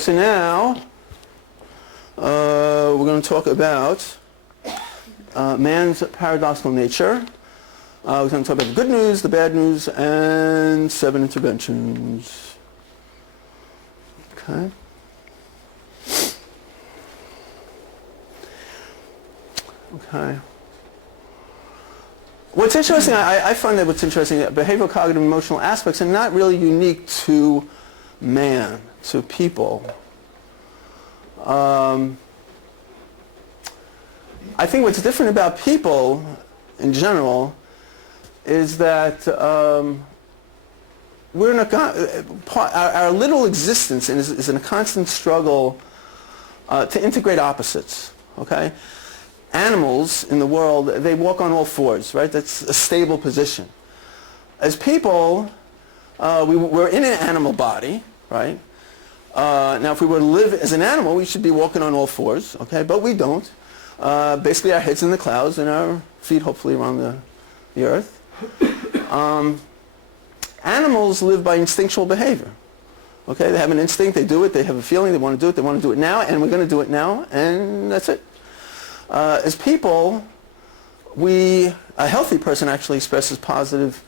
So now we're going to talk about man's paradoxical nature. We're going to talk about the good news, the bad news, and 7 interventions. Okay. Okay. What's interesting, I find that what's interesting, behavioral, cognitive, emotional aspects are not really unique to man, to people. I think what's different about people in general is that we're in our little existence is in a constant struggle to integrate opposites. Okay, animals in the world, they walk on all fours, right? That's a stable position. As people, we're in an animal body, right? Now, if we were to live as an animal, we should be walking on all fours, okay? But we don't. Basically, our head's in the clouds and our feet, hopefully, around the earth. Animals live by instinctual behavior. Okay, they have an instinct, they do it, they have a feeling, they want to do it now, and we're going to do it now, and that's it. As people, a healthy person actually expresses positive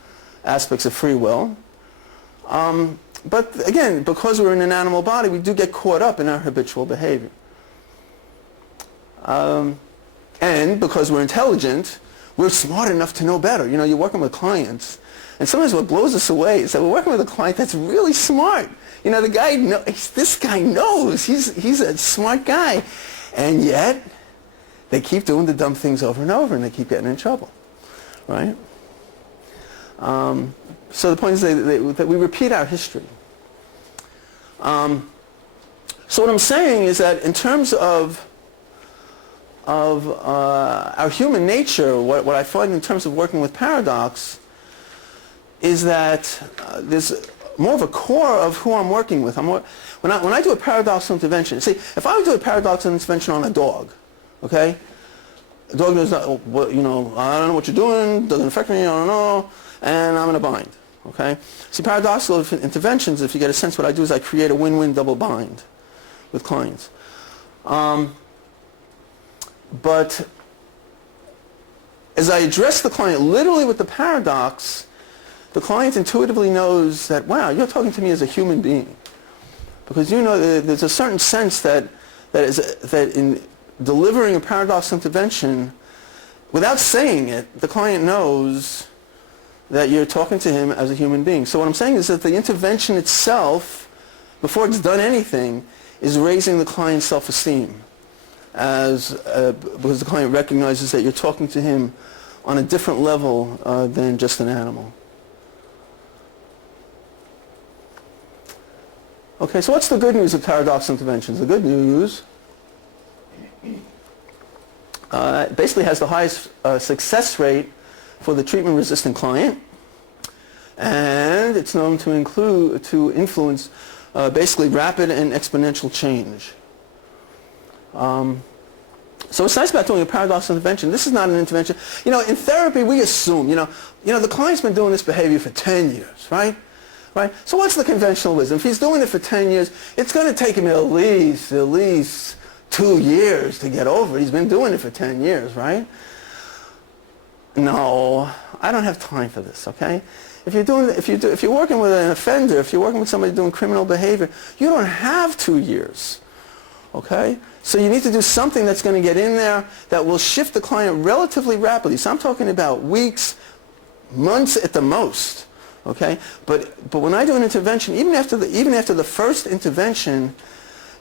aspects of free will. But again, because we're in an animal body, we do get caught up in our habitual behavior. And because we're intelligent, we're smart enough to know better. You know, you're working with clients, and sometimes what blows us away is that we're working with a client that's really smart. You know, this guy knows. He's a smart guy. And yet, they keep doing the dumb things over and over, and they keep getting in trouble, right? So the point is that we repeat our history. So what I'm saying is that in terms of our human nature, what I find in terms of working with paradox is that there's more of a core of who I'm working with. When I do a paradoxical intervention, see, if I would do a paradoxical intervention on a dog, okay, the dog does not, you know, I don't know what you're doing, doesn't affect me, I don't know, and I'm in a bind, okay? See, paradoxical interventions, if you get a sense, what I do is I create a win-win double bind with clients. But as I address the client literally with the paradox, the client intuitively knows that, wow, you're talking to me as a human being. Because you know there's a certain sense that in delivering a paradoxical intervention, without saying it, the client knows that you're talking to him as a human being. So what I'm saying is that the intervention itself, before it's done anything, is raising the client's self-esteem, because the client recognizes that you're talking to him on a different level than just an animal. Okay, so what's the good news of paradoxical interventions? The good news basically has the highest success rate for the treatment-resistant client, and it's known to influence basically rapid and exponential change. So what's nice about doing a paradoxical intervention, this is not an intervention. You know, in therapy we assume, you know, the client's been doing this behavior for 10 years, right? Right? So what's the conventional wisdom? If he's doing it for 10 years, it's going to take him at least 2 years to get over it. He's been doing it for 10 years, right? No, I don't have time for this, okay? If you're working with an offender, if you're working with somebody doing criminal behavior, you don't have 2 years, okay? So you need to do something that's going to get in there that will shift the client relatively rapidly. So I'm talking about weeks, months at the most, okay? But when I do an intervention, even after the first intervention,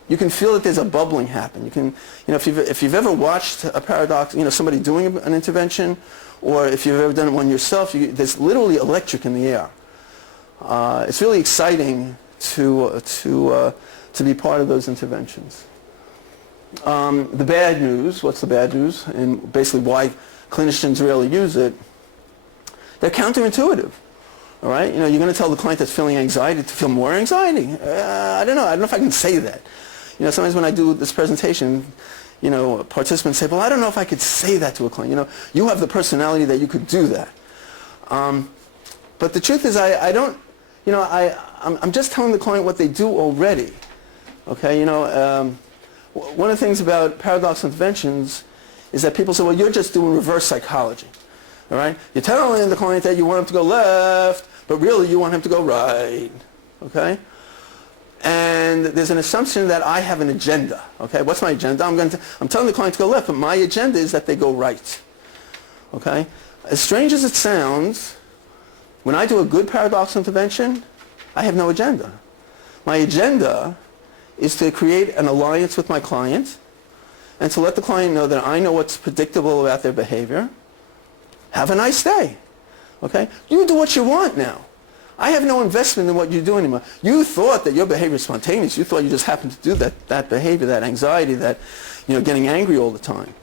you can feel that there's a bubbling happen. You can, you know, if you've ever watched a paradox, you know, somebody doing an intervention, or if you've ever done one yourself, there's literally electric in the air. It's really exciting to be part of those interventions. The bad news, what's the bad news, and basically why clinicians rarely use it, they're counterintuitive. All right, you know, you're going to tell the client that's feeling anxiety to feel more anxiety. I don't know if I can say that. You know, sometimes when I do this presentation, you know, participants say, well, I don't know if I could say that to a client. You know, you have the personality that you could do that. But the truth is, I don't, you know, I'm just telling the client what they do already. Okay, one of the things about paradoxical interventions is that people say, well, you're just doing reverse psychology. All right? You're telling the client that you want him to go left, but really you want him to go right. Okay? And there's an assumption that I have an agenda. Okay? What's my agenda? I'm telling the client to go left, but my agenda is that they go right. Okay? As strange as it sounds, when I do a good paradoxical intervention, I have no agenda. My agenda is to create an alliance with my client and to let the client know that I know what's predictable about their behavior. Have a nice day. Okay? You do what you want now. I have no investment in what you do anymore. You thought that your behavior is spontaneous. You thought you just happened to do that behavior, that anxiety, that getting angry all the time.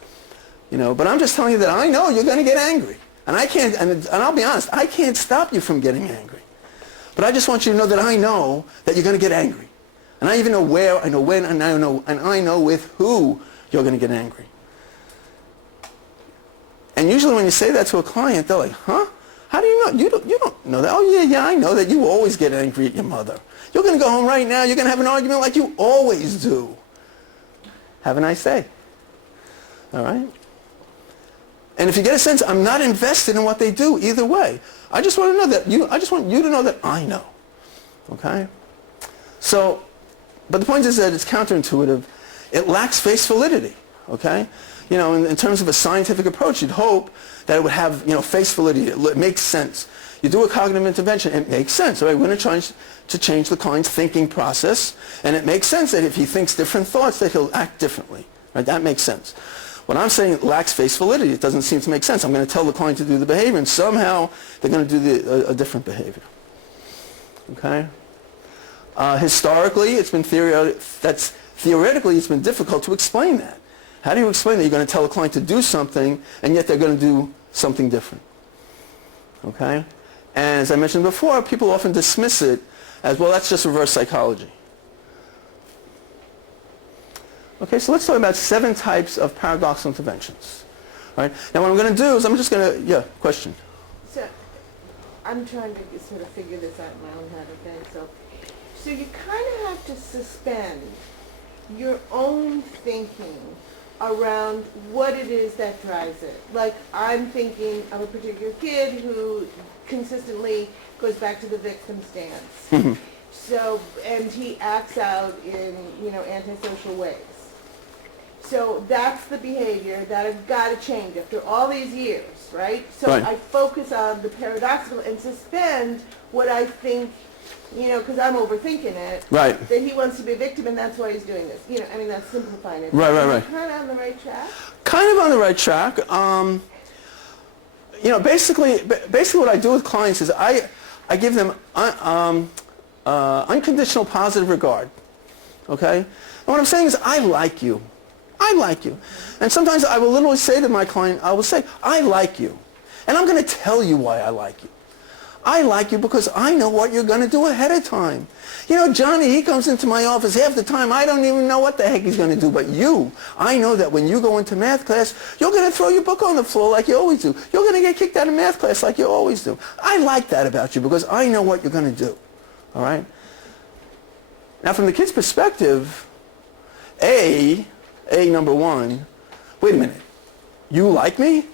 But I'm just telling you that I know you're going to get angry. And I can't, and I'll be honest, I can't stop you from getting angry. But I just want you to know that I know that you're going to get angry. And I even know where, I know when, and I know with who you're going to get angry. And usually when you say that to a client, they're like, huh? How do you know? You don't know that. Oh, yeah, I know that you always get angry at your mother. You're going to go home right now. You're going to have an argument like you always do. Have a nice day. All right? And if you get a sense, I'm not invested in what they do either way. I just want to know that I just want you to know that I know. Okay? So, but the point is that it's counterintuitive. It lacks face validity. Okay? In terms of a scientific approach, you'd hope that it would have, face validity. It makes sense. You do a cognitive intervention, it makes sense. Right? We're going to try to change the client's thinking process, and it makes sense that if he thinks different thoughts, that he'll act differently. Right? That makes sense. What I'm saying, it lacks face validity. It doesn't seem to make sense. I'm going to tell the client to do the behavior, and somehow they're going to do a different behavior. Okay? Historically, it's been theoretically, it's been difficult to explain that. How do you explain that you're going to tell a client to do something, and yet they're going to do something different? Okay? And as I mentioned before, people often dismiss it as, well, that's just reverse psychology. Okay, so let's talk about 7 types of paradoxical interventions. All right? Now what I'm going to do is I'm just going to, question. So I'm trying to sort of figure this out in my own head, okay? So you kind of have to suspend your own thinking around what it is that drives it. Like, I'm thinking of a particular kid who consistently goes back to the victim stance. So, and he acts out in, antisocial ways. So that's the behavior that I've got to change after all these years, right? So right. I focus on the paradoxical and suspend what I think, because I'm overthinking it. Right. That he wants to be a victim and that's why he's doing this. That's simplifying it. Right. Kind of on the right track? Kind of on the right track. Basically what I do with clients is I give them unconditional positive regard. Okay? And what I'm saying is I like you. I like you. And sometimes I will literally say to my client, I will say, I like you. And I'm going to tell you why I like you. I like you because I know what you're going to do ahead of time. Johnny, he comes into my office half the time. I don't even know what the heck he's going to do. But you, I know that when you go into math class, you're going to throw your book on the floor like you always do. You're going to get kicked out of math class like you always do. I like that about you because I know what you're going to do. All right? Now, from the kid's perspective, number one, wait a minute, you like me?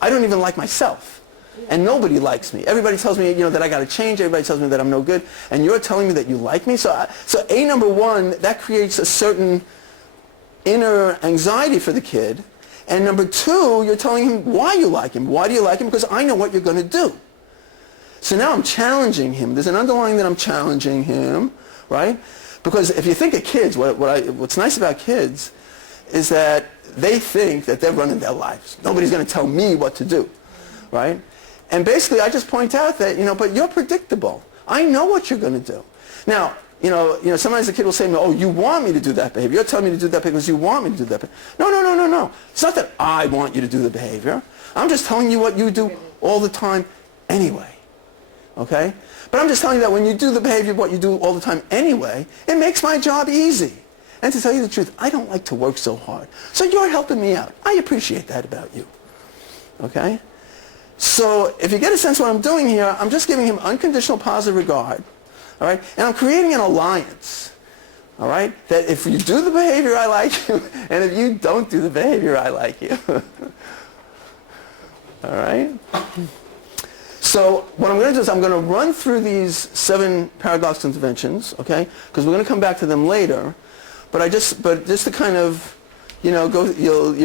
I don't even like myself. And nobody likes me. Everybody tells me, that I got to change. Everybody tells me that I'm no good. And you're telling me that you like me? So number one, that creates a certain inner anxiety for the kid. And number two, you're telling him why you like him. Why do you like him? Because I know what you're going to do. So now I'm challenging him. There's an underlying that I'm challenging him, right? Because if you think of kids, what's nice about kids is that they think that they're running their lives. Nobody's going to tell me what to do, right? And basically, I just point out that, but you're predictable. I know what you're going to do. Now, sometimes the kid will say to me, oh, you want me to do that behavior. You're telling me to do that because you want me to do that behavior. No. It's not that I want you to do the behavior. I'm just telling you what you do all the time anyway. Okay? But I'm just telling you that when you do the behavior, what you do all the time anyway, it makes my job easy. And to tell you the truth, I don't like to work so hard. So you're helping me out. I appreciate that about you. Okay? So if you get a sense of what I'm doing here, I'm just giving him unconditional positive regard. All right? And I'm creating an alliance All right? That if you do the behavior, I like you, and if you don't do the behavior, I like you. All right? So what I'm going to do is I'm going to run through these 7 paradoxical interventions, okay? Because we're going to come back to them later. But just to kind of, your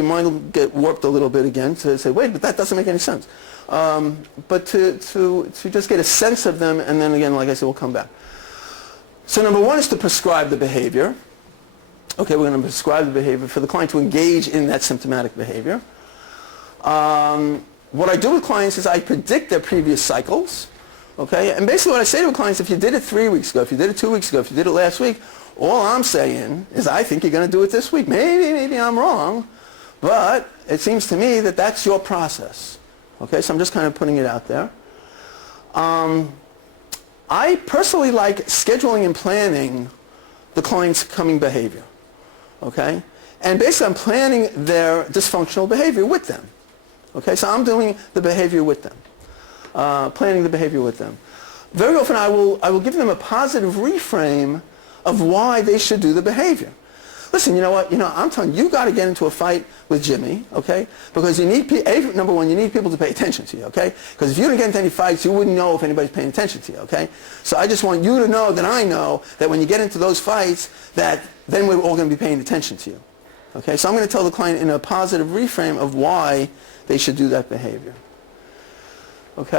mind will get warped a little bit again to say, wait, but that doesn't make any sense. But to just get a sense of them, and then again, like I said, we'll come back. So number 1 is to prescribe the behavior. Okay, we're going to prescribe the behavior for the client to engage in that symptomatic behavior. What I do with clients is I predict their previous cycles. Okay, and basically what I say to clients, if you did it 3 weeks ago, if you did it 2 weeks ago, if you did it last week, all I'm saying is I think you're going to do it this week. Maybe I'm wrong, but it seems to me that that's your process. Okay, so I'm just kind of putting it out there. I personally like scheduling and planning the client's coming behavior. Okay, and basically I'm planning their dysfunctional behavior with them. Okay, so I'm doing the behavior with them, planning the behavior with them. Very often I will give them a positive reframe of why they should do the behavior. Listen, you know what? I'm telling you, you've got to get into a fight with Jimmy, okay? Because you need, number one, you need people to pay attention to you, okay? Because if you didn't get into any fights, you wouldn't know if anybody's paying attention to you, okay? So I just want you to know that I know that when you get into those fights, that then we're all going to be paying attention to you, okay? So I'm going to tell the client in a positive reframe of why they should do that behavior, okay?